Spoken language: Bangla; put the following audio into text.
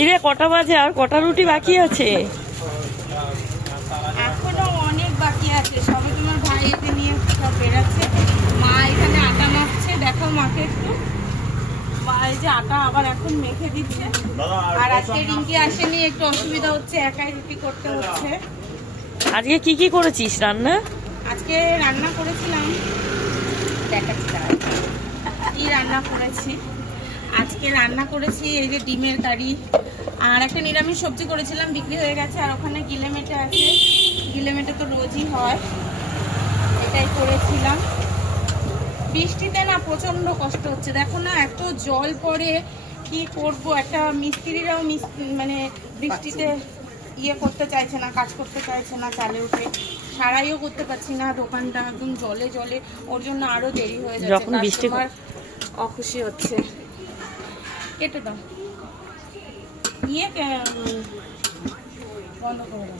কিরে কটা বাজে আর কটা রুটি বাকি আছে? এখনো অনেক বাকি আছে, সবে তোমার ভাই এতে নিয়ে সব বেরাচ্ছে। মা এখানে আটা মাখছে, দেখো মাকে একটু। মা এই যে আটা আবার এখন মেখে দিচ্ছে। আর আজকে রিঙ্কি আসেনি, একটু অসুবিধা হচ্ছে, একাই রুটি করতে হচ্ছে। আজকে কি কি করেছিস রান্না? আজকে রান্না করেছিলাম, দেখাচ্ছি দাঁড়াও। কি রান্না করেছি আজকে? রান্না করেছি এই যে ডিমের কারি, আর একটা নিরামিষ সবজি করেছিলাম, বিক্রি হয়ে গেছে। আর ওখানে গিলেমেটে আছে, গিলেমেটে তো রোজই হয়, এটাই করেছিলাম। বৃষ্টিতে না প্রচন্ড কষ্ট হচ্ছে, দেখো না এত জল পড়ে, কি করব। একটা মিস্ত্রিরাও মানে বৃষ্টিতে ইয়ে করতে চাইছে না, কাজ করতে চাইছে না, চালে উঠে সারাইও করতে পারছি না, দোকানটা একদম জলে জলে, ওর জন্য আরো দেরি হয়ে যাচ্ছে। যখন বৃষ্টি কাস্টমার অখুশি হচ্ছে। কেটে দাও, বন্ধ করে দাও।